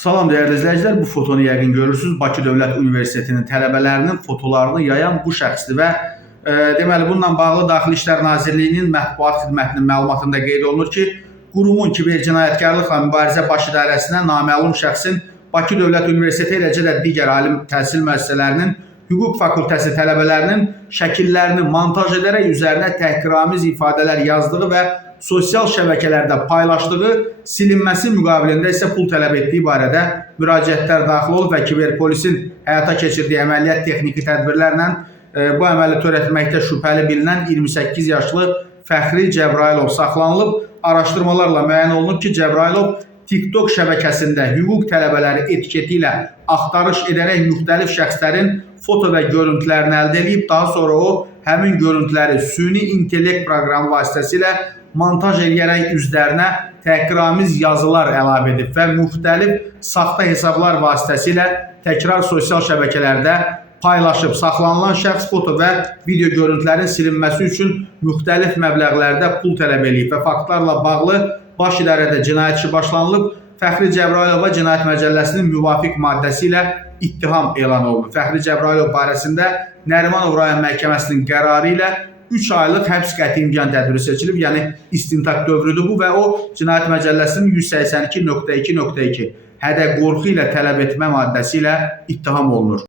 Salam dəyərli izləyicilər, bu fotonu yəqin görürsünüz. Bakı Dövlət Universitetinin tələbələrinin fotolarını yayan bu şəxsdir və deməli bununla bağlı Daxili İşlər Nazirliyinin mətbuat xidmətinin məlumatında qeyd olunur ki, qurumun kibercinayətkarlıqla mübarizə baş idarəsinə naməlum şəxsin Bakı Dövlət Universiteti eləcə də digər ali təhsil müəssisələrinin hüquq fakültəsi tələbələrinin şəkillərini montaj edərək üzərinə təhqiramiz ifadələr yazdığı və sosial şəbəkələrdə paylaşdığı, silinməsi müqabilində isə pul tələb etdiyi barədə müraciətlər daxil olub və kiberpolisin həyata keçirdiyi əməliyyat texniki tədbirlərlə bu əməli törətməkdə şübhəli bilinən 28 yaşlı Fəxri Cəbrailov saxlanılıb. Araşdırmalarla müəyyən olunub ki, Cəbrailov TikTok şəbəkəsində hüquq tələbələri etiketi ilə axtarış edərək müxtəlif şəxslərin foto və görüntülərini əldə edib, daha sonra o həmin görüntüləri süni intellekt proqramı vasitəsilə montaj edərək üzlərinə təhqiramiz yazılar əlavə edib və müxtəlif saxta hesablar vasitəsilə təkrar sosial şəbəkələrdə paylaşıb. Saxlanılan şəxs foto və video görüntülərin silinməsi üçün müxtəlif məbləğlərdə pul tələb edib və faktlarla bağlı baş idarədə cinayət işi başlanılıb. Fəxri Cəbrailova Cinayət Məcəlləsinin müvafiq maddəsi ilə ittiham elan olunub. Fəxri Cəbrailov barəsində Nərimanov rayon məhkəməsinin qərarı ilə 3 aylıq həbs qəti imkan tədbiri seçilib, yəni istintaq dövrüdür bu və o Cinayət Məcəlləsinin 182.2.2 hədə qorxu ilə tələb etmə maddəsi ilə ittiham olunur.